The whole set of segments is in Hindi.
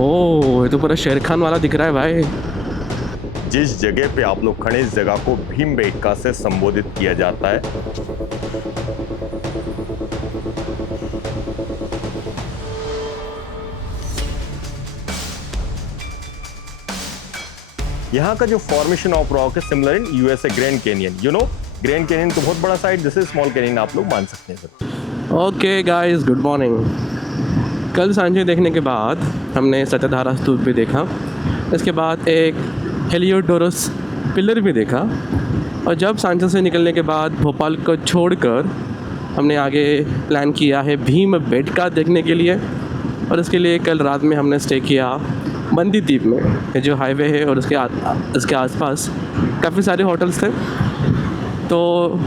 ओह, ये तो पूरा शेर खान वाला दिख रहा है भाई। जिस जगह पे आप लोग खड़े इस जगह को भीमबेटका से संबोधित किया जाता है। यहाँ का जो फॉर्मेशन ऑफ रॉक है similar in USA grand canyon. You know grand canyon तो बहुत बड़ा साइट, जैसे स्मॉल कैनियन आप लोग मान सकते हैं sir. Okay guys, good morning. कल सांझे देखने के बाद हमने सत्यधारा स्तूप भी देखा, इसके बाद एक हेलियोडोरस पिलर भी देखा, और जब सांझे से निकलने के बाद भोपाल को छोड़कर हमने आगे प्लान किया है भीमबेटका देखने के लिए। और इसके लिए कल रात में हमने स्टे किया मंदीद्वीप में। ये जो हाईवे है और इसके आसपास काफ़ी सारे होटल्स थे, तो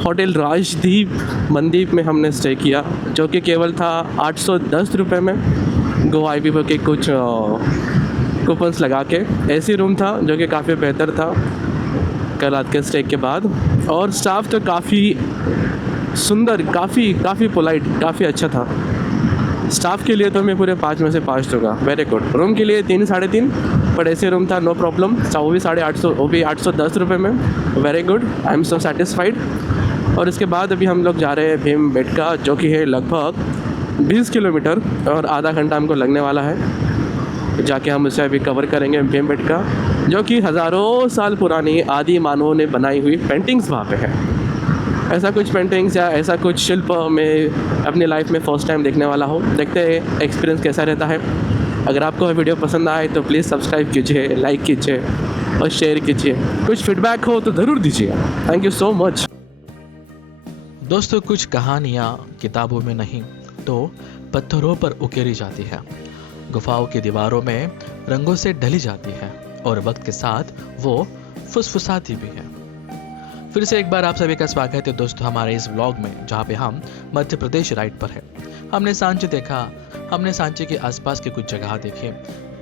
होटल राजदीप मंदीप में हमने स्टे किया, जो कि केवल था 810 रुपये में गोवा IB के कुछ कूपन्स लगा के। एसी रूम था जो कि काफ़ी बेहतर था कल रात के स्टे के बाद, और स्टाफ तो काफ़ी सुंदर, काफ़ी पोलाइट, काफ़ी अच्छा था। स्टाफ के लिए तो मैं पूरे 5 में से 5 दूँगा, वेरी गुड। रूम के लिए 3 साढ़े 3, पर ऐसे रूम था, नो प्रॉब्लम। वो भी 850, वो भी 810 रुपये में, very good, I am so satisfied. और इसके बाद अभी हम लोग जा रहे हैं भीमबेटका, जो कि है लगभग 20 किलोमीटर, और आधा घंटा हमको लगने वाला है। जाके हम उसे अभी कवर करेंगे भीमबेटका, जो कि हज़ारों साल पुरानी आदि मानवों ने बनाई हुई पेंटिंग्स वहाँ पे है। ऐसा कुछ पेंटिंग्स या ऐसा कुछ शिल्प मैं अपनी लाइफ में फ़र्स्ट टाइम देखने वाला हूँ। देखते हैं एक्सपीरियंस कैसा रहता है। अगर आपको वीडियो पसंद आए तो प्लीज़ सब्सक्राइब कीजिए, लाइक कीजिए और शेयर कीजिए। कुछ फीडबैक हो तो ज़रूर दीजिए। Thank you so much. दोस्तों, कुछ कहानियाँ किताबों में नहीं तो पत्थरों पर उकेरी जाती है, गुफाओं की दीवारों में रंगों से ढली जाती है, और वक्त के साथ वो फुसफुसाती भी है। फिर से एक बार आप सभी का स्वागत है दोस्तों हमारे इस व्लॉग में, जहाँ पे हम मध्य प्रदेश राइड पर है। हमने सांची देखा, हमने सांची के आसपास के कुछ जगह देखे,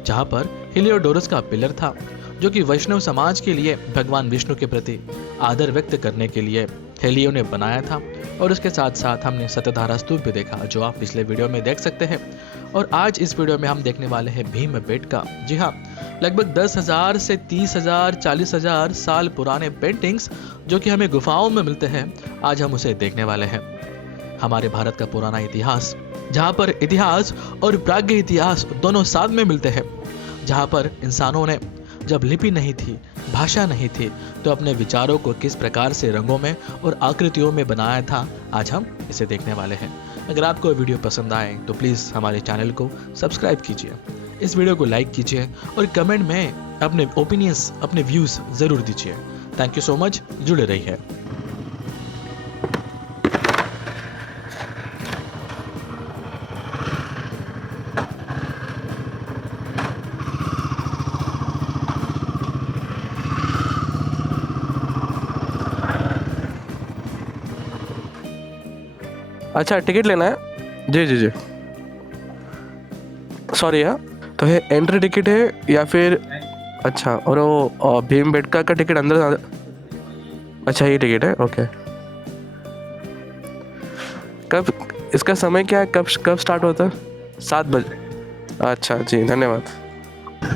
जहाँ पर हेलियोडोरस का पिलर था, जो कि वैष्णव समाज के लिए भगवान विष्णु के प्रति आदर व्यक्त करने के लिए हेलियो ने बनाया था। और उसके साथ साथ हमने सत्यधारा स्तूप भी देखा, जो आप पिछले वीडियो में देख सकते हैं। और आज इस वीडियो में हम देखने वाले हैं भीमबेटका। जी हाँ, लगभग 10,000 से 30,000 40,000 साल पुराने पेंटिंग्स जो कि हमें गुफाओं में मिलते हैं, आज हम उसे देखने वाले हैं। हमारे भारत का पुराना इतिहास, जहाँ पर इतिहास और प्राज्ञ इतिहास दोनों साथ में मिलते हैं, जहाँ पर इंसानों ने जब लिपि नहीं थी, भाषा नहीं थी, तो अपने विचारों को किस प्रकार से रंगों में और आकृतियों में बनाया था, आज हम इसे देखने वाले हैं। अगर आपको वीडियो पसंद आए तो प्लीज़ हमारे चैनल को सब्सक्राइब कीजिए, इस वीडियो को लाइक कीजिए और कमेंट में अपने ओपिनियंस, अपने व्यूज़ ज़रूर दीजिए। थैंक यू सो मच, जुड़े रहिए। अच्छा, टिकट लेना है? जी जी जी, सॉरी यार। तो ये एंट्री टिकट है या फिर? अच्छा, और वो भीमबेटका का टिकट अंदर? अच्छा, ये टिकट है, ओके। कब इसका समय क्या है, कब कब स्टार्ट होता है? 7 बजे। अच्छा जी, धन्यवाद।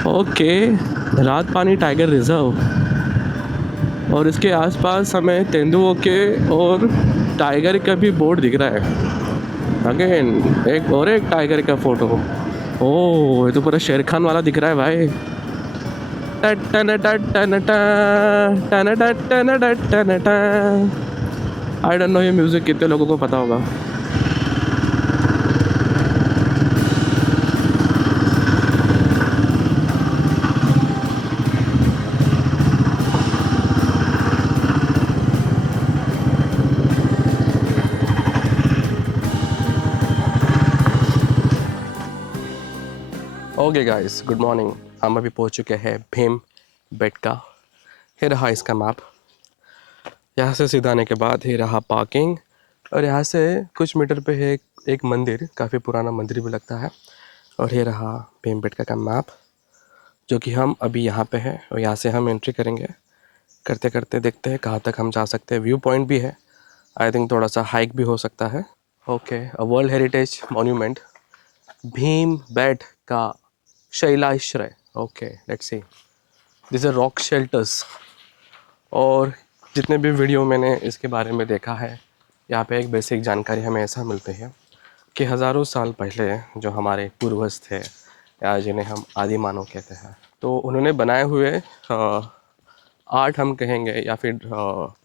ओके, रात पानी टाइगर रिजर्व, और इसके आसपास हमें तेंदुओं के और टाइगर का भी बोर्ड दिख रहा है। अगेन एक टाइगर का फोटो। ओह, ये तो पूरा शेर खान वाला दिख रहा है भाई। आई डोंट नो ये म्यूजिक कितने लोगों को पता होगा। Okay guys, good morning. हम अभी पहुंच चुके हैं भीमबेटका। ये रहा इसका मैप। यहाँ से सीधा आने के बाद ये रहा पार्किंग, और यहाँ से कुछ मीटर पे है एक मंदिर, काफ़ी पुराना मंदिर भी लगता है। और ये रहा भीमबेटका का मैप, जो कि हम अभी यहाँ पे हैं, और यहाँ से हम एंट्री करेंगे। करते करते देखते हैं कहाँ तक हम जा सकते हैं। व्यू पॉइंट भी है, आई थिंक थोड़ा सा हाइक भी हो सकता है। Okay, world heritage monument Bhimbetka शैलाश्रय, okay let's see, this are rock shelters. और जितने भी वीडियो मैंने इसके बारे में देखा है, यहाँ पे एक बेसिक जानकारी हमें ऐसा मिलती है कि हज़ारों साल पहले जो हमारे पूर्वज थे, या जिन्हें हम आदि मानव कहते हैं, तो उन्होंने बनाए हुए आर्ट हम कहेंगे या फिर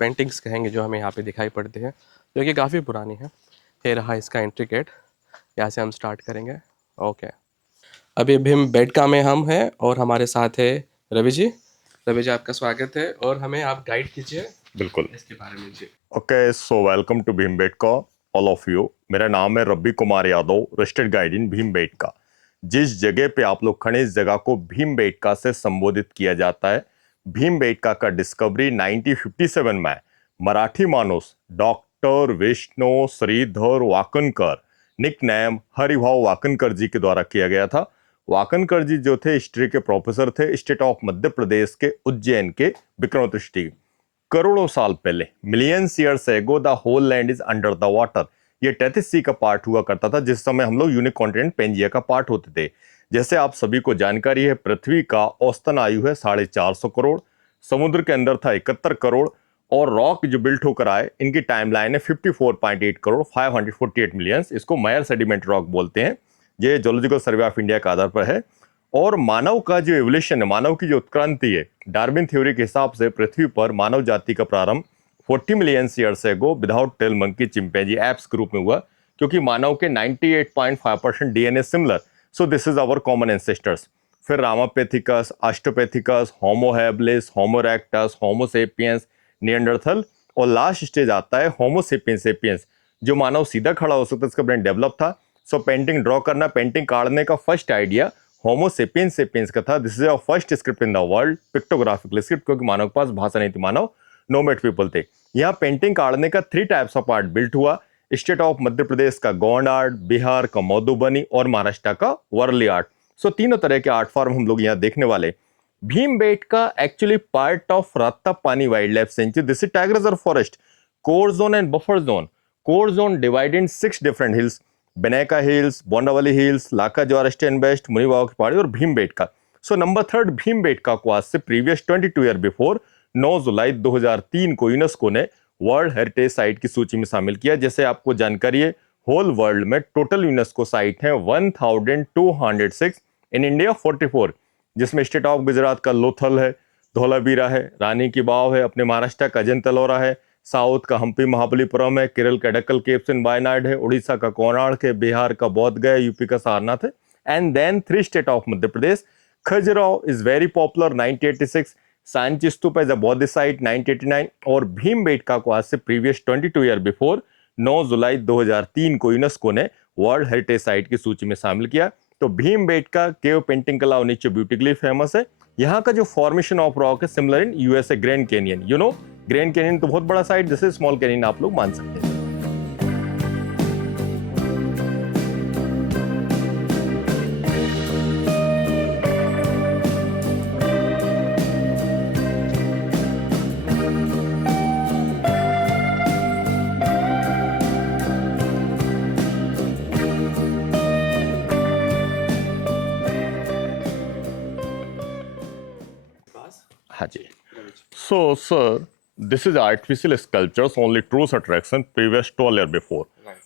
पेंटिंग्स कहेंगे जो हमें यहाँ पे दिखाई पड़ती है, जो कि काफ़ी पुरानी है। ये रहा इसका इंट्रिकेट, यहाँ से हम स्टार्ट करेंगे। ओके, अभी भीम बेडका में हम हैं और हमारे साथ है रवि जी। रवि जी, आपका स्वागत है और हमें आप गाइड कीजिए बिल्कुल। इसके बारे में जी। Okay, so welcome to Bhimbetka all of you. मेरा नाम है Ravi Kumar Yadav, registered guide in Bhimbetka. जिस जगह पे आप लोग खड़े, इस जगह को भीमबेटका से संबोधित किया जाता है। भीमबेटका का डिस्कवरी 1957 में मराठी मानुस डॉक्टर विष्णु श्रीधर वाकनकर, निकनेम हरिभाव वाकनकर जी के द्वारा किया गया था। वाकनकर जी जो थे हिस्ट्री के प्रोफेसर थे, स्टेट ऑफ मध्य प्रदेश के उज्जैन के विक्रम दृष्टि। करोड़ों साल पहले, millions years ago, the whole land is under the water. ये टेथिस सी का पार्ट हुआ करता था, जिस समय हम लोग यूनिक कॉन्टिनेंट पेंजिया का पार्ट होते थे। जैसे आप सभी को जानकारी है, पृथ्वी का औसतन आयु है 450 करोड़, समुद्र के अंदर था 71 करोड़, और रॉक जो बिल्ट होकर आए, इनकी टाइमलाइन है 54.8 करोड़ 548 मिलियंस। इसको मायर सेडिमेंट रॉक बोलते हैं। ये जोलॉजिकल सर्वे ऑफ इंडिया के आधार पर है। और मानव का जो एवोल्यूशन है, मानव की जो उत्क्रांति है, डार्विन थ्योरी के हिसाब से पृथ्वी पर मानव जाति का प्रारंभ 40 million years ago without tail monkey chimpanzee apes के रूप में हुआ, क्योंकि मानव के 98.5% DNA similar, so this is our common ancestors. फिर Ramapithecus, Australopithecus, Homo habilis, Homo erectus, Homo sapiens, Neanderthal, और लास्ट स्टेज आता है होमो सेपियंस सेपियंस, जो मानव सीधा खड़ा हो सकता है, इसका ब्रेन डेवलप था। सो पेंटिंग ड्रॉ करना, पेंटिंग काटने का first idea homo sapiens sapiens का था। This is our first script in the world, pictographical script, क्योंकि मानव के पास भाषा नहीं थी, मानव नोमैड पीपल थे। यहाँ पेंटिंग काटने का 3 टाइप्स ऑफ आर्ट बिल्ट हुआ। स्टेट ऑफ मध्य प्रदेश का गोंड आर्ट, बिहार का मधुबनी, और महाराष्ट्र का वर्ली आर्ट। सो तीनों तरह के आर्ट फॉर्म हम लोग यहाँ देखने वाले। Bhimbetka actually part of Ratapani wild life sanctuary. This is tiger reserve forest, core zone and buffer zone. Core zone divided in 6 different hills, बेनेका हिल्स, बोंडावली हिल्स, लाका ज्वारस्टेन बेस्ट, मुनिबाव की पहाड़ी, और भीमबेटका। सो नंबर 3 भीमबेटका को आज से प्रीवियस 22 ईयर बिफोर 9 जुलाई 2003 को यूनेस्को ने वर्ल्ड हेरिटेज साइट की सूची में शामिल किया। जैसे आपको जानकारी है, होल वर्ल्ड में टोटल यूनेस्को साइट है 1206, इन इंडिया 44, जिसमें स्टेट ऑफ गुजरात का लोथल है, धोलावीरा है, रानी की बाव है, अपने महाराष्ट्र का अजंतलोरा है, साउथ का हम्पी महाबलीपुरम है, केरल का डक्कल केव्स एंड वायनाड है, उड़ीसा का कोणार्क है, बिहार का बोध गया, यूपी का सारनाथ है, and then 3 state of Madhya Pradesh. Khajuraho is very popular 1986, Sanchi stupa as a Buddhist site 1989, और भीमबेटका को आज से प्रीवियस 22 ईयर बिफोर 9 जुलाई 2003 को यूनेस्को ने वर्ल्ड हेरिटेज साइट की सूची में शामिल किया। तो भीमबेटका केव पेंटिंग कला और नेचर ब्यूटी के लिए फेमस है। यहाँ का जो फॉर्मेशन ऑफ रॉक है similar in USA grand canyon. You know, grand canyon तो बहुत बड़ा साइट, जैसे स्मॉल कैनियन आप लोग मान सकते हैं। हाँ जी। So, sir, this is artificial sculptures only truth attraction previous 12 year before.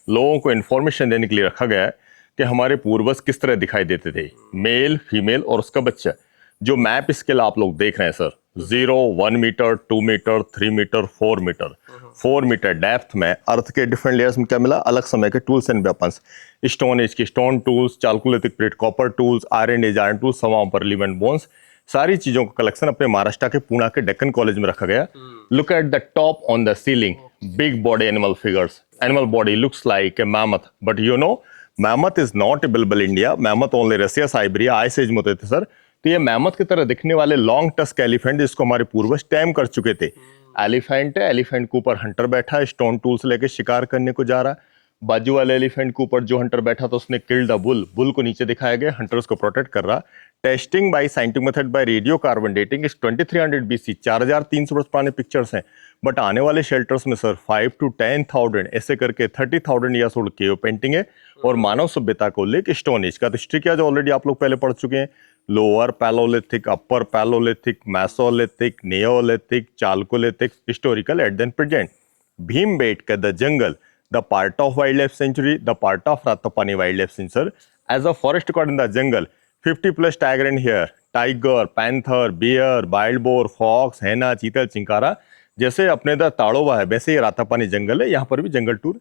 लोगों को इन्फॉर्मेशन देने के लिए रखा गया है कि हमारे पूर्वज किस तरह दिखाई देते थे, मेल, फीमेल और उसका बच्चा। जो मैप स्केल आप लोग देख रहे हैं sir, 0, 1 metre, 2 metre, 3 metre, 4 metre, 4 metre depth में अर्थ के डिफरेंट लेयर्स में क्या मिला, अलग समय के tools and weapons, stone age की stone tools, chalcolithic period copper tools, iron age iron tools, सवाओं पर लिवेंट बोन्स, सारी चीजों का कलेक्शन अपने महाराष्ट्र के पुणे के डेक्कन कॉलेज में रखा गया। Look at the top on the ceiling, big body animal figures. Animal body looks like a mammoth, but you know mammoth is not available India, mammoth only Russia, Siberia, ice age में होते थे सर। तो ये मैमथ की तरह दिखने वाले लॉन्ग टस्क एलिफेंट, जिसको हमारे पूर्वज टैम कर चुके थे। एलिफेंट है, एलिफेंट के ऊपर हंटर बैठा है, स्टोन टूल्स लेके शिकार करने को जा रहा है। बाजू वाले एलिफेंट के ऊपर जो हंटर बैठा था उसने किल्ड द बुल, बुल को नीचे दिखाया गया, हंटर उसको प्रोटेक्ट कर रहा। Testing bye scientific method by radio carbon dating इस 2300 BC, 4300 वर्ष पुराने पिक्चर्स हैं। बट आने वाले शेल्टर्स में सर 5 to 10,000 ऐसे करके 30,000 ईयर्स ओल्ड केव पेंटिंग है, और मानव सभ्यता को लेकर स्टोन एज का तो हिस्ट्री क्या जो ऑलरेडी आप लोग पहले पढ़ चुके हैं। Lower Palaeolithic, upper Palaeolithic, Mesolithic, Neolithic, Chalcolithic, historical at then present. Bhimbetka, the jungle, the part of wildlife sanctuary, the part of Ratapani wildlife sanctuary. As a forest god in the jungle, 50 plus tiger in here, tiger, panther, bear, wild boar, fox, hyena, चीतल, चिंकारा. जैसे अपने इधर ताड़ोबा है वैसे ही रातापानी जंगल है, यहाँ पर भी जंगल टूर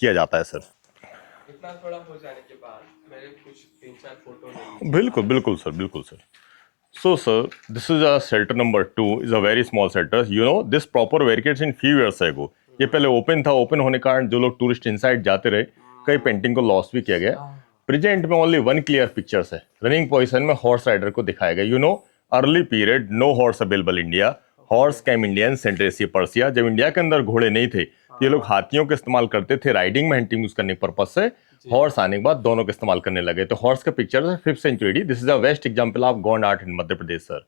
किया जाता है सर. इतना थोड़ा हो जाने के बाद मैंने कुछ 3-4 फोटो ले ली. बिल्कुल बिल्कुल सर, बिल्कुल sir. So sir, this is a shelter number 2, is a very small shelter. You know, this proper barricades in few years ago. ये पहले ओपन था, ओपन होने के कारण जो लोग टूरिस्ट इनसाइड जाते रहे, कई पेंटिंग को लॉस भी किया गया. प्रेजेंट में ओनली 1 क्लियर पिक्चर्स है. रनिंग पोजीशन में हॉर्स राइडर को दिखाया गया. You know, early period no horse available India. Horse came India in Central Asia Persia. जब इंडिया के अंदर घोड़े नहीं थे, ये लोग हाथियों का इस्तेमाल करते थे राइडिंग में, हंटिंग यूज करने के पर्पज से. हॉर्स आने के बाद दोनों का इस्तेमाल करने लगे. तो हॉर्स का पिक्चर है 5th century. This is a best example of Gond art in Madhya Pradesh sir.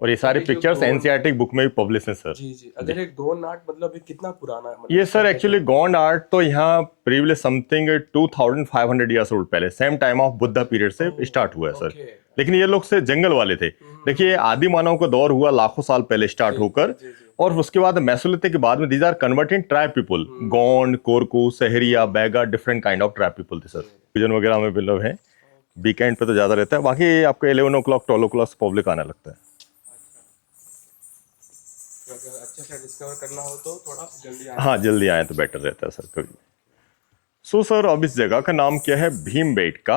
और ये सारे पिक्चर्स एनसीईआरटी बुक में भी पब्लिश हैं सर. जी जी. अगर एक गोंड आर्ट मतलब ये कितना पुराना है? ये सर एक्चुअली गॉन्ड आर्ट तो यहाँ प्रीवियस समथिंग 2500 ईयर्स ओल्ड, पहले same time of Buddha period से स्टार्ट हुआ है सर. लेकिन ये लोग से जंगल वाले थे. देखिए आदि मानव का दौर हुआ लाखों साल पहले स्टार्ट होकर, और उसके बाद मेसोलिथिक के बाद में these are converted tribe people. Gond, Korku, Sahariya, Baiga, different kind of tribe people थे सर. विजन वगैरह में बिलो है. वीकेंड पे तो ज्यादा रहता है, बाकी आपको 11 o'clock 12 o'clock पब्लिक आने लगता है. अगर अच्छे से डिस्कवर करना हो तो थोड़ा जल्दी आए. हाँ जल्दी आए तो बेटर रहता है सर कभी. सो सर अब इस जगह का नाम क्या है? भीमबेटका.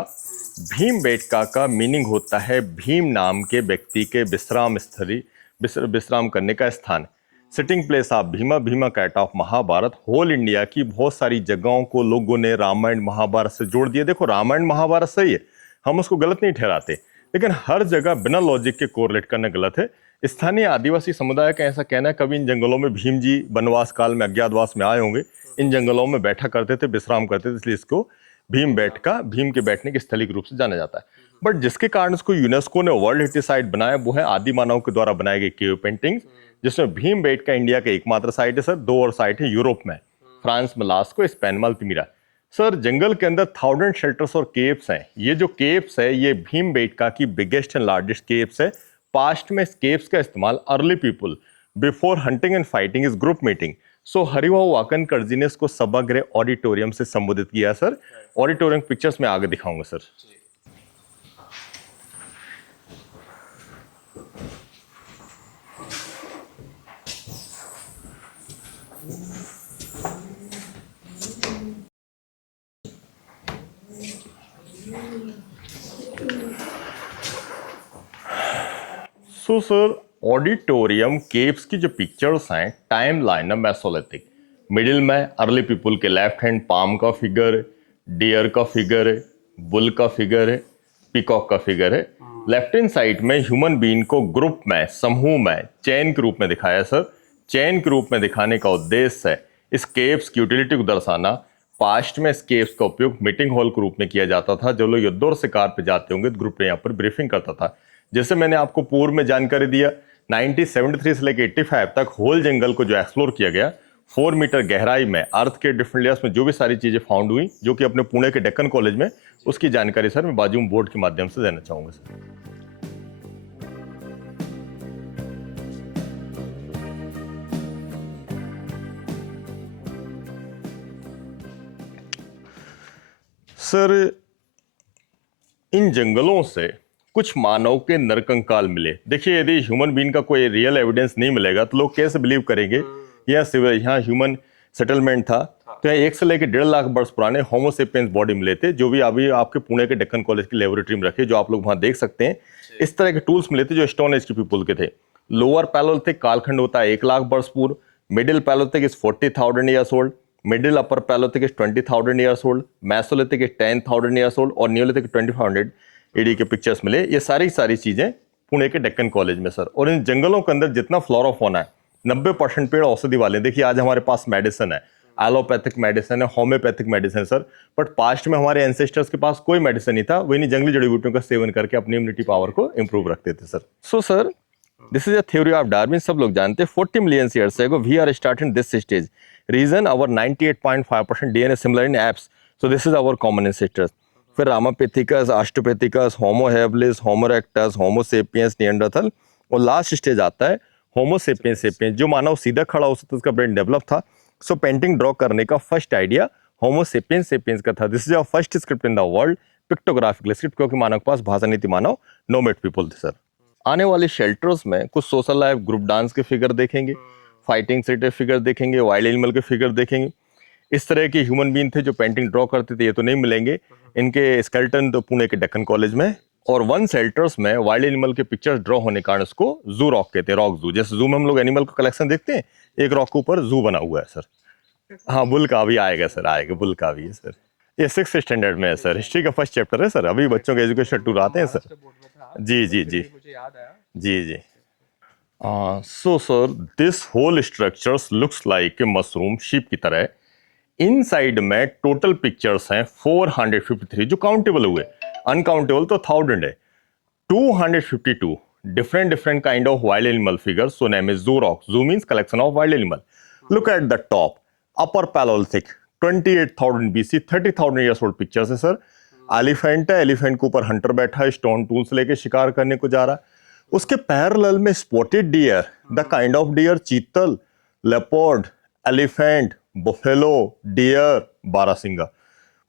भीमबेटका का मीनिंग होता है भीम नाम के व्यक्ति के विश्राम स्थली, विश्राम करने का स्थान. Sitting place of Bhima, Bhima कैट ऑफ महाभारत. होल इंडिया की बहुत सारी जगहों को लोगों ने रामायण महाभारत से जोड़ दिया. देखो रामायण महाभारत सही है, हम उसको गलत नहीं ठहराते, लेकिन हर जगह बिना लॉजिक के कोरिलेट करना गलत है. स्थानीय आदिवासी समुदाय का ऐसा कहना है कभी इन जंगलों में भीम जी वनवास काल में अज्ञातवास में आए होंगे, इन जंगलों में बैठा करते थे, विश्राम करते थे, इसलिए इसको भीम बैठका, भीम के बैठने के स्थली के रूप से जाना जाता है. बट जिसके कारण इसको यूनेस्को ने वर्ल्ड हेरिटेज साइट बनाया वो है आदि मानव के द्वारा बनाई गई केव पेंटिंग्स, जिसमें भीम बैठका इंडिया का एकमात्र साइट है सर. 2 और साइट है यूरोप में, फ्रांस में लास्को, स्पेन में अल्तमीरा. सर जंगल के अंदर 1000 शेल्टर्स और केव्स हैं. ये जो केव्स है ये भीम बैठका की बिगेस्ट एंड लार्जेस्ट केव्स है. पास्ट में इस केव्स का इस्तेमाल early people before hunting and fighting is group meeting. So Haribhau Wakankar ji ने इसको सभागृह ऑडिटोरियम से संबोधित किया सर. ऑडिटोरियम पिक्चर्स में आगे दिखाऊंगा sir. So sir auditorium caves की जो पिक्चर्स हैं, टाइम लाइन है मेसोलिथिक. मिडिल में अर्ली पीपल के लेफ्ट हैंड पाम का फिगर, डियर का फिगर है, बुल का फिगर है, पीकॉक का फिगर है. लेफ्ट हैंड साइड में ह्यूमन बीइंग को ग्रुप में, समूह में, चैन के रूप में दिखाया सर. चैन के रूप में दिखाने का उद्देश्य है इस केव्स की यूटिलिटी को दर्शाना. पास्ट में इस केव्स का उपयोग मीटिंग हॉल के रूप में किया जाता था. जो लोग युद्ध और शिकार पे जाते होंगे तो ग्रुप ने यहाँ पर ब्रीफिंग करता था. जैसे मैंने आपको पूर्व में जानकारी दिया, 1973 से लेकर 85 तक होल जंगल को जो एक्सप्लोर किया गया, 4 मीटर गहराई में अर्थ के डिफरेंट लेयर्स में जो भी सारी चीजें फाउंड हुई, जो कि अपने पुणे के डेक्कन कॉलेज में, उसकी जानकारी सर मैं बाजू में बोर्ड के माध्यम से देना चाहूंगा सर. सर इन जंगलों से कुछ मानव के नरकंकाल मिले. देखिए यदि ह्यूमन बीइंग का कोई रियल एविडेंस नहीं मिलेगा तो लोग कैसे बिलीव करेंगे यहाँ ह्यूमन सेटलमेंट था. तो यहाँ 1 से लेकर 1.5 लाख वर्ष पुराने होमोसेपियंस बॉडी मिले थे, जो भी अभी आपके पुणे के डेक्कन कॉलेज की लेबोरेटरी में रखे, जो आप लोग वहाँ देख सकते हैं. इस तरह के टूल्स मिले थे जो स्टोन एज के पीपल के थे. लोअर पैलोलिथिक कालखंड होता है 1 लाख वर्ष पूर्व. Middle palaeolithic is 40,000 years old. Middle upper palaeolithic is 20,000 years old. Mesolithic is 10,000 years old और नियोलिथिक 2500 एडी के पिक्चर्स मिले. ये सारी चीजें पुणे के डेक्कन कॉलेज में सर. और इन जंगलों के अंदर जितना फ्लोरा फौना है, 90% पेड़ औषधि वाले. देखिए आज हमारे पास मेडिसिन है, एलोपैथिक मेडिसिन है, होम्योपैथिक मेडिसिन है सर. बट पास्ट में हमारे एंसेस्टर्स के पास कोई मेडिसिन नहीं था, वो इन्हीं जंगली जड़ी बूटियों का सेवन करके अपनी इम्यूनिटी पावर को इंप्रूव रखते थे sir. So sir this is a theory of Darwin. सब लोग जानते हैं 40 million years ago we are starting this stage. Reason our 98.5% DNA similar in apes. So this is our common ancestors. फिर Ramapithecus, Australopithecus, Homo habilis, Homo erectus, Homo sapiens, Neanderthal, और लास्ट स्टेज आता है होमो सेपियंस सेपियंस। जो मानव सीधा खड़ा हो सकता है, उसका ब्रेन डेवलप था। सो पेंटिंग ड्रॉ करने का first idea homo sapiens sapiens का था। This is a first script in the world, pictographical script, क्योंकि मानव के पास भाषा नहीं थी, मानव नोमैड पीपल थे सर। आने वाले शेल्टर्स में कुछ सोशल लाइफ, ग्रुप डांस के फिगर देखेंगे, फाइटिंग से रिलेटेड फिगर देखेंगे, वाइल्ड एनिमल के फिगर देखेंगे। इस तरह के ह्यूमन बीइंग थे जो पेंटिंग ड्रॉ करते थे, ये तो नहीं मिलेंगे। इनके स्केलेटन तो पुणे के डेक्कन कॉलेज में, और वन शेल्टर्स में वाइल्ड एनिमल के पिक्चर्स ड्रॉ होने के कारण उसको जू रॉक कहते हैं, रॉक जू। जैसे जू में हम लोग एनिमल का कलेक्शन देखते हैं, एक रॉक के ऊपर जू बना हुआ है सर। हाँ, बुल का भी आएगा सर, आएगा, बुल का भी है सर। ये 6th स्टैंडर्ड में है सर, हिस्ट्री का फर्स्ट चैप्टर है सर। अभी बच्चों के एजुकेशन टूर आते हैं सर। जी जी जी जी जी। So sir, this whole structures looks like a mushroom shape की तरह। इनसाइड में टोटल पिक्चर्स हैं 453 जो काउंटेबल हुए, अनकाउंटेबल तो 1000 है। 252 different different kind of wild animal figures, so name is zoo rock. Zoo means collection of wild animal. Look at the top, upper Paleolithic, 28,000 BC, 30,000 years old pictures है सर। एलिफेंट है, एलिफेंट के ऊपर हंटर बैठा है, स्टोन टूल्स लेके शिकार करने को जा रहा है। उसके पैरेलल में spotted deer, the kind of dear, चीतल, लेपर्ड, एलिफेंट, बुफेलो, डियर, बारहसिंगा।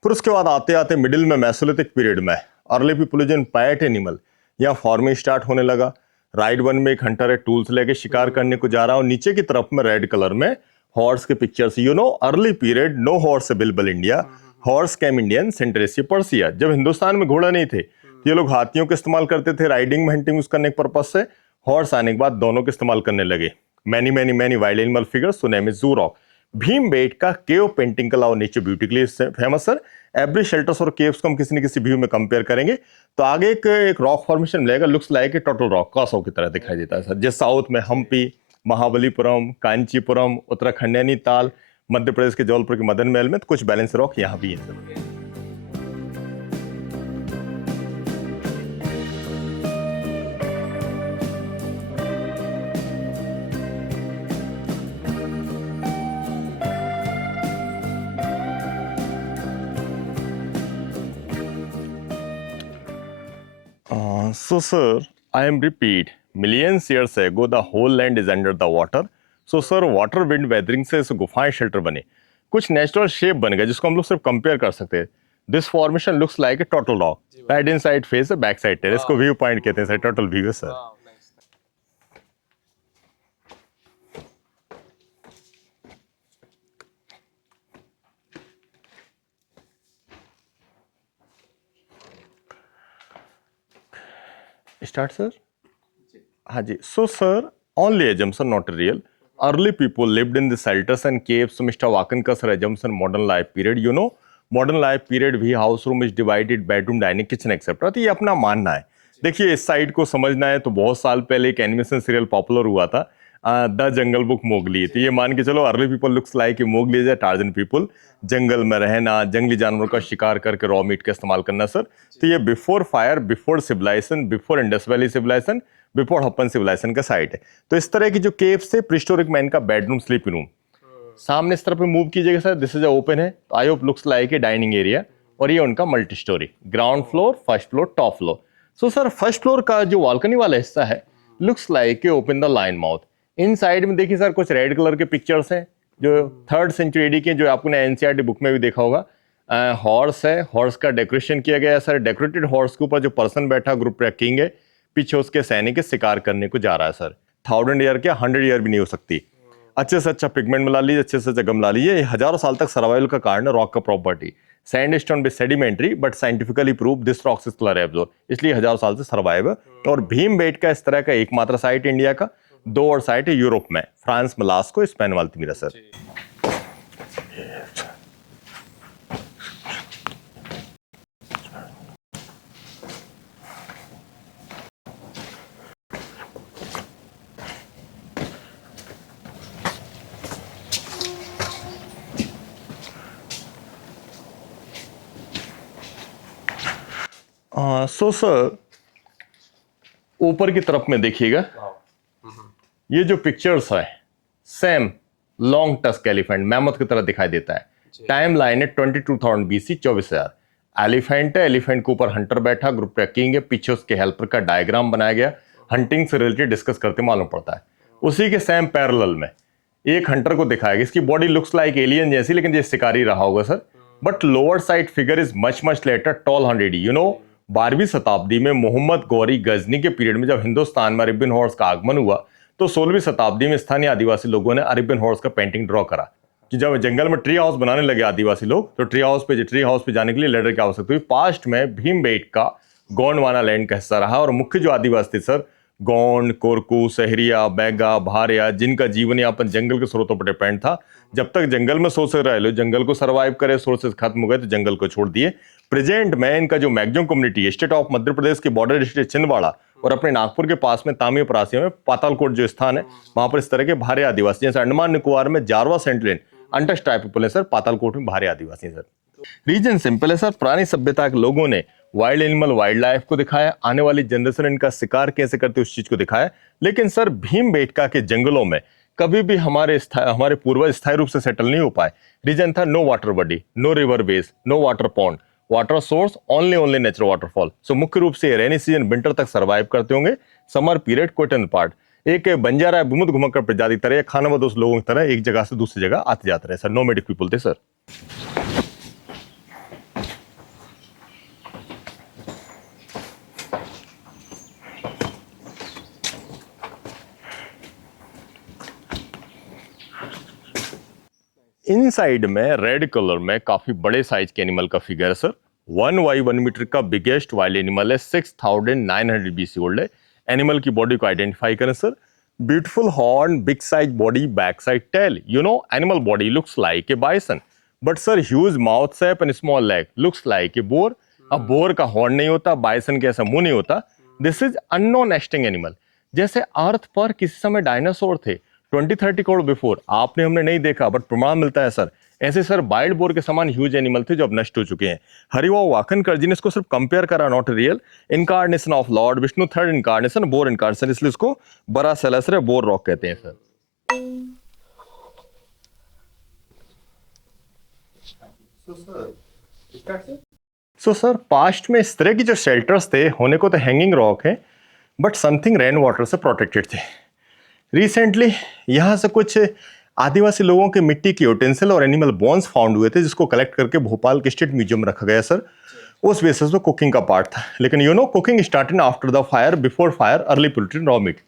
फिर उसके बाद आते आते मिडिल में मेसोलिथिक पीरियड में अर्ली पीपुलिजन पैट एनिमल, यहाँ फार्मिंग स्टार्ट होने लगा। राइट वन में एक हंटर है, टूल्स लेके शिकार करने को जा रहा है, और नीचे की तरफ में रेड कलर में हॉर्स के pictures. You know early period no horse available India, horse came Indian centre Asia Persia. जब हिंदुस्तान में घोड़ा नहीं थे, ये लोग हाथियों का इस्तेमाल करते थे राइडिंग में, हंटिंग यूज करने के पर्पज से। हॉर्स आने के बाद दोनों का इस्तेमाल करने लगे। Many many many wild animal figures, so name is जू रॉक। भीमबेटका केव पेंटिंग कला और नेचर ब्यूटी के लिए फेमस सर। एवरी शेल्टर्स और केव्स को हम किसी न किसी व्यू में कंपेयर करेंगे तो आगे एक रॉक फॉर्मेशन मिलेगा, looks like a total rock, कासो की तरह दिखाई देता है सर। जैसे साउथ में हम्पी, महाबलीपुरम, कांचीपुरम, उत्तराखंड नैनीताल, मध्य प्रदेश के जबलपुर के मदन महल में तो कुछ बैलेंस रॉक यहाँ भी है sir. So sir, I am repeat, millions years ago the whole land is under the water. So sir, water wind weathering से इस गुफाएं शेल्टर बने, कुछ नेचुरल शेप बन गए जिसको हम लोग सिर्फ कंपेयर कर सकते हैं। This formation looks like a total rock, right in side face, back side terrace, इसको व्यू पॉइंट कहते हैं सर, टोटल व्यू है सर। Start sir. हाँ जी। So sir, only assumption not real. Early people lived in the shelters and caves. So Mr. Wakankas assumption modern life period. You know, modern life period भी house room is divided, bedroom, dining, kitchen etcetera. तो ये अपना मानना है। देखिए, इस साइड को समझना है तो बहुत साल पहले एक एनिमेशन सीरियल पॉपुलर हुआ था, द जंगल बुक मोगली। तो ये मान के चलो early people looks like Mowgli है, टार्जन पीपल, जंगल में रहना, जंगली जानवरों का शिकार करके रॉ मीट का इस्तेमाल करना सर। तो ये before fire, before civilization, before Indus valley civilization, before Harappan civilization का साइट है। तो इस तरह की जो केव्स थे, प्रीहिस्टोरिक मैन का बेडरूम, स्लीपिंग रूम। सामने इस तरफ मूव कीजिएगा सर, दिस इज ओपन है, तो I hope looks like A dining area, और ये उनका multi storey, ground floor, first floor, top floor. So sir, first floor का जो बालकनी वाला हिस्सा है looks like A open the line mouth. In side में देखिए सर, कुछ रेड कलर के पिक्चर्स हैं जो 3rd सेंचुरी एडी के, जो आपने एनसीईआरटी बुक में भी देखा होगा। हॉर्स है, हॉर्स का डेकोरेशन किया गया है सर। डेकोरेटेड हॉर्स के ऊपर जो पर्सन बैठा, ग्रुप किंग है, पीछे उसके सैनिक शिकार करने को जा रहा है सर। 1000 ईयर क्या 100 ईयर भी नहीं हो सकती। अच्छे से अच्छा पिगमेंट मिला लीजिए, अच्छे से अच्छा गम ला लीजिए। हजारों साल तक सर्वाइवल का कारण है रॉक का प्रॉपर्टी। सैंडस्टोन भी sedimentary but scientifically prove this rocks is colour absorb, इसलिए हजारों साल से सर्वाइव है। और भीमबेटका इस तरह का एकमात्र साइट इंडिया का, 2 और साइट है यूरोप में, फ्रांस में लास्को, स्पेन में अल्तमीरा सर। सो सर, ऊपर की तरफ में देखिएगा, ये जो पिक्चर्स है same long tusk elephant, mammoth की तरह दिखाई देता है। टाइम लाइन है 22,000 BC, 24,000। एलिफेंट है, एलिफेंट के ऊपर हंटर बैठा, ग्रुप ट्रैकिंग है, पीछे उसके हेल्पर का डायग्राम बनाया गया, हंटिंग से रिलेटेड डिस्कस करते मालूम पड़ता है। उसी के सेम पैरेलल में एक हंटर को दिखाया गया, इसकी बॉडी लुक्स लाइक एलियन जैसी, लेकिन ये शिकारी रहा होगा sir, but lower side figure is much much later, tall 100 you know. 12वीं शताब्दी में मोहम्मद गौरी गजनी के पीरियड में जब हिंदुस्तान में अरेबियन हॉर्स का आगमन हुआ, तो 16वीं शताब्दी में स्थानीय आदिवासी लोगों ने अरेबियन हॉर्स का पेंटिंग ड्रॉ करा कि जब जंगल में ट्री हाउस बनाने लगे आदिवासी लोग, तो ट्री हाउस पे जाने के लिए लेडर की आवश्यकता हुई। पास्ट में भीमबेटका गोंडवाना लैंड का हिस्सा रहा, और मुख्य जो आदिवासी थे सर, गोंड, कोरकू, सहरिया, बैगा, भारिया, जिनका जीवन यापन जंगल के स्रोतों पर डिपेंड था। जब तक जंगल में सोच रहे लो, जंगल को सर्वाइव करे, सोर्सेज खत्म हो गए तो जंगल को छोड़ दिए। प्रेजेंट में इनका जो मैक्सिमम कम्युनिटी है, स्टेट ऑफ मध्य प्रदेश के बॉर्डर डिस्ट्रिक्ट छिंदवाड़ा और अपने नागपुर के पास में तामिया परासिया में पातालकोट जो स्थान है, वहां पर इस तरह के भारे आदिवासी, जैसे अंडमान निकोबार में जारवा सेंटलेन अनटच ट्राइब पीपल है सर, पातालकोट में भारे आदिवासी है सर। रीजन सिंपल है सर, पुरानी सभ्यता के लोगों ने वाइल्ड एनिमल, वाइल्ड लाइफ को दिखाया, आने वाली जनरेशन इनका शिकार कैसे करते उस चीज को दिखाया। लेकिन सर भीमबेटका के जंगलों में कभी भी हमारे पूर्वज स्थायी रूप से सेटल नहीं हो पाए। रीजन था no water body, no river base, no water pond, water source only natural waterfall. So मुख्य रूप से रेनी सीजन विंटर तक सर्वाइव करते होंगे, समर पीरियड क्वेटन पार्ट एक बंजारा भूमध घुमक्कड़ प्रजाति तरह या खानाबदोश लोगों की तरह एक जगह से दूसरी जगह आते जाते रहे सर, नोमैडिक पीपल थे सर। इन साइड में रेड कलर में काफी बड़े साइज के एनिमल का फिगर है सर। 1 मीटर का बिगेस्ट वाइल्ड एनिमल है, 6900 BC ओल्ड है। एनिमल की बॉडी को आइडेंटिफाई करें sir. Beautiful horn, big size body, back side tail, you know animal body looks like a bison, but sir huge mouth shape and small leg looks like a bore. अब बोर का हॉर्न नहीं होता, बाइसन के ऐसा मुंह नहीं होता। This is unknown nesting animal. जैसे अर्थ पर किसी समय डायनासोर थे 20-30 करोड़ बिफोर, आपने हमने नहीं देखा बट प्रमाण मिलता है सर। ऐसे सर वाइल्ड बोर के समान ह्यूज एनिमल थे जो अब नष्ट हो चुके हैं। हरिवा वाकनकर जी ने इसको सिर्फ कंपेयर करा, not real incarnation of Lord Vishnu, third incarnation, bore incarnation, इसलिए इसको बड़ा सेलेसर बोर रॉक कहते हैं सर। सो सर पास्ट में इस तरह की जो शेल्टर्स थे, होने को तो हैंगिंग रॉक है, बट समथिंग रेन वाटर से प्रोटेक्टेड थे। रिसेंटली यहाँ से कुछ आदिवासी लोगों के मिट्टी की यूटेंसिल और एनिमल बोन्स फाउंड हुए थे, जिसको कलेक्ट करके भोपाल के स्टेट म्यूजियम रखा गया सर। उस बेसिस पे कुकिंग का पार्ट था, लेकिन you know cooking started after the fire, before fire early poultry raw meat.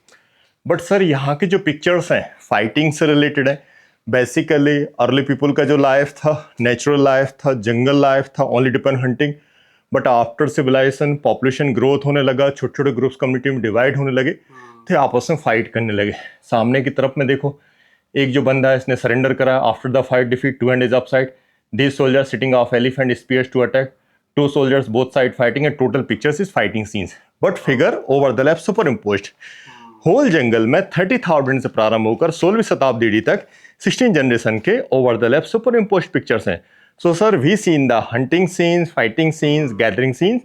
But sir यहाँ की जो पिक्चर्स हैं फाइटिंग से रिलेटेड है। बेसिकली अर्ली पीपल का जो लाइफ था, नेचुरल लाइफ था, जंगल लाइफ था, only depend hunting. But after civilisation population growth होने लगा, छोटे छोटे ग्रुप्स कम्युनिटी में डिवाइड होने लगे थे, आपस में फाइट करने लगे। सामने की तरफ में देखो, एक जो बंदा है इसने सरेंडर करा after the fight defeat, 2 hand is upside, these soldiers sitting of elephant spears to attack, 2 soldiers both side fighting, and total pictures is fighting scenes, but figure over the lap superimposed। Whole जंगल में 30,000 से प्रारंभ होकर 16वीं शताब्दी डी तक 16 जनरेशन के over the lap superimpose pictures हैं। So sir we seen the hunting scenes, fighting scenes, gathering scenes.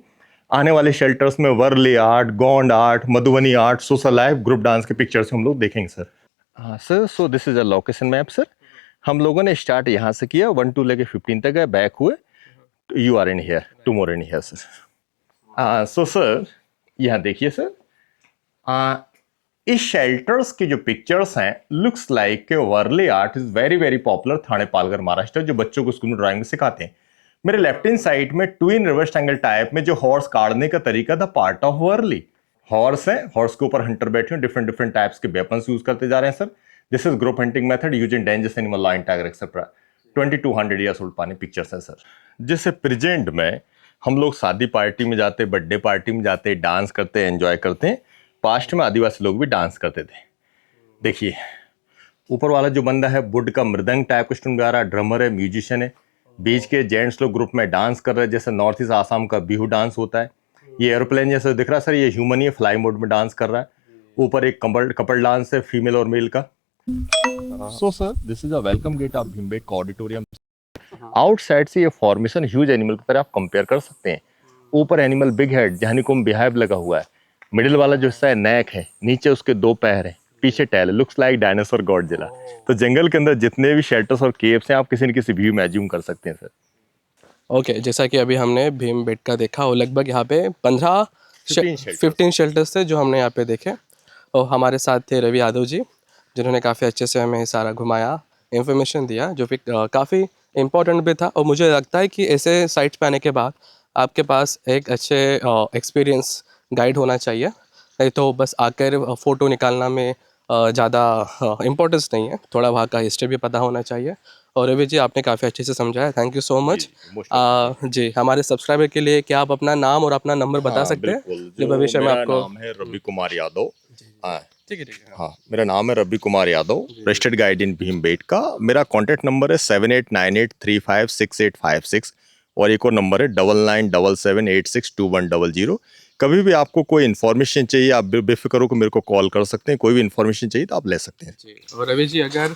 आने वाले शेल्टर्स में Warli art, Gond art, Madhubani art, social life, group dance के पिक्चर्स हम लोग देखेंगे सर। हाँ sir, so this is a location map sir. हम लोगों ने स्टार्ट यहाँ से किया, 1 to लेके 15 तक है, बैक हुए, you are in here, two more in here sir. So sir यहाँ देखिए सर, इस शेल्टर्स की जो पिक्चर्स हैं looks like Warli art is very very popular Thane Palghar Maharashtra, जो बच्चों को स्कूल में ड्राइंग में सिखाते हैं। मेरे लेफ्ट हैंड साइड में ट्विन रिवर्स ट्रायंगल टाइप में जो हॉर्स काटने का तरीका था, पार्ट ऑफ वर्ली। हॉर्स है, हॉर्स के ऊपर हंटर बैठे हैं, डिफरेंट डिफरेंट टाइप्स के वेपन्स यूज करते जा रहे हैं sir. This is group hunting method using dangerous animal, lion, tiger etcetera. 2200 years old पानी पिक्चर्स है सर। जैसे प्रेजेंट में हम लोग शादी पार्टी में जाते, बर्थडे पार्टी में जाते, डांस करते, एंजॉय करते हैं। पास्ट में आदिवासी लोग भी डांस करते थे। देखिए ऊपर वाला जो बंदा है वुड का मृदंग टाइप का स्टून गा रहा है, ड्रमर है, म्यूजिशियन है। बीच के जेंट्स लोग ग्रुप में डांस कर रहे हैं, जैसे नॉर्थ ईस्ट आसाम का बिहू डांस होता है। ये एरोप्लेन जैसे दिख रहा है सर, ये ह्यूमन ही फ्लाई मोड में डांस कर रहा है। ऊपर एक कपल डांस है, फीमेल और मेल का। So sir this is a welcome gate of Bhimbetka auditorium. Outside से ये फॉर्मेशन ह्यूज एनिमल की तरह आप कंपेयर कर सकते हैं। ऊपर एनिमल बिग हेड जहनिकुम बिहाइव लगा हुआ है, मिडिल वाला जो हिस्सा है नेक है, नीचे उसके 2 पैर हैं, पीछे tail, looks like dinosaur Godzilla. तो जंगल के अंदर जितने भी शेल्टर्स और केव्स हैं आप किसी न किसी व्यू में एज्यूम कर सकते हैं सर। ओके, जैसा कि अभी हमने भीमबेटका देखा और लगभग यहाँ पे 15 शेल्टर्स थे जो हमने यहाँ पे देखे। और हमारे साथ थे रवि यादव जी, जिन्होंने काफ़ी अच्छे से हमें सारा घुमाया, इन्फॉर्मेशन दिया, जो फिर काफ़ी इम्पोर्टेंट भी था। और मुझे लगता है कि ऐसे साइट्स पे आने के बाद आपके पास एक अच्छे एक्सपीरियंस गाइड होना चाहिए, नहीं तो बस आकर फ़ोटो निकालना में ज़्यादा इम्पोर्टेंस नहीं है, थोड़ा वहाँ का हिस्ट्री भी पता होना चाहिए। और रवि जी, आपने काफ़ी अच्छे से समझाया, थैंक यू सो मच। जी, हमारे सब्सक्राइबर के लिए क्या आप अपना नाम और अपना नंबर बता सकते हैं, बिल्कुल। जो जो भविष्य में मेरा आपको। नाम है रवि कुमार यादव। हाँ ठीक है। हाँ, मेरा नाम है Ravi Kumar Yadav, registered guide in Bhimbetka. मेरा कॉन्टैक्ट नंबर है 7898356856 और एक और नंबर है 9977862100। कभी भी आपको कोई इन्फॉर्मेशन चाहिए, आप बेफिक्र होकर मेरे को कॉल कर सकते हैं। कोई भी इन्फॉर्मेशन चाहिए तो आप ले सकते हैं। जी, और रवि जी, अगर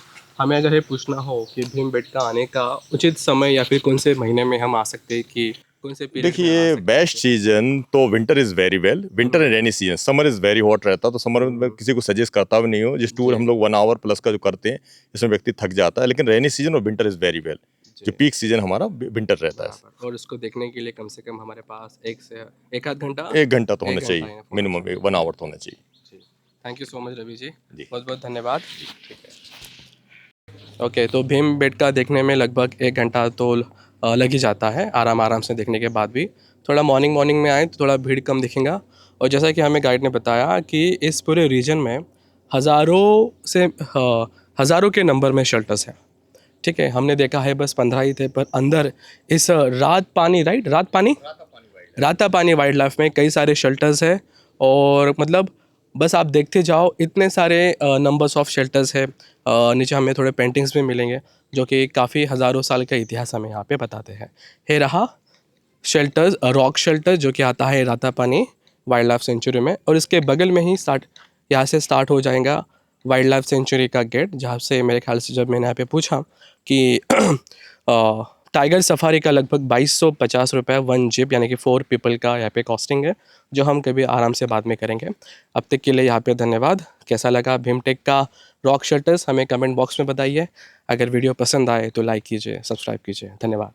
ये पूछना हो कि भीमबेटका आने का उचित समय या फिर कौन से महीने में हम आ सकते हैं, कि कौन से पीरियड में आ देखिए, सकते बेस्ट सीजन तो winter is very well, winter and rainy season. Summer is very hot रहता है, तो समर में मैं किसी को सजेस्ट करता भी नहीं हूँ। जिस टूर हम लोग 1 आवर प्लस का जो करते हैं, इसमें व्यक्ति थक जाता है। लेकिन रेनी सीजन और विंटर इज़ वेरी वेल। जो पीक सीजन हमारा विंटर रहता है। बराबर। और उसको देखने के लिए कम से कम हमारे पास एक आध घंटा 1 घंटा तो होना एक घंटा चाहिए, होना मिनिमम चाहिए। 1 आवर तो होना चाहिए। जी, thank you so much Ravi ji, जी। बहुत बहुत धन्यवाद। ओके, तो भीमबेटका देखने में लगभग 1 घंटा तो लग ही जाता है, आराम आराम से देखने के बाद भी। थोड़ा मॉर्निंग मॉर्निंग में आए तो थोड़ा भीड़ कम दिखेगा। और जैसा कि हमें गाइड ने बताया कि इस पूरे रीजन में हज़ारों के नंबर में शेल्टर्स हैं। ठीक है, हमने देखा है बस 15 ही थे, पर अंदर इस राता पानी वाइल्ड लाइफ में कई सारे शेल्टर्स हैं। और मतलब बस आप देखते जाओ, इतने सारे नंबर्स ऑफ शेल्टर्स है। नीचे हमें थोड़े पेंटिंग्स भी मिलेंगे जो कि काफ़ी हज़ारों साल का इतिहास हमें यहाँ पे बताते हैं। है रहा शेल्टर्स, रॉक शेल्टर जो कि आता है रातापानी वाइल्ड लाइफ सेंचुरी में, और इसके बगल में ही यहाँ से स्टार्ट हो जाएगा वाइल्ड लाइफ सेंचुरी का गेट, जहाँ से मेरे ख्याल से जब मैंने यहाँ पे पूछा कि टाइगर सफारी का लगभग 2250 रुपये 1 जीप, यानी कि 4 पीपल का यहाँ पे कॉस्टिंग है, जो हम कभी आराम से बाद में करेंगे। अब तक के लिए यहाँ पे धन्यवाद। कैसा लगा भीमटेक का रॉक शेल्टर्स, हमें कमेंट बॉक्स में बताइए। अगर वीडियो पसंद आए तो लाइक कीजिए, सब्सक्राइब कीजिए। धन्यवाद।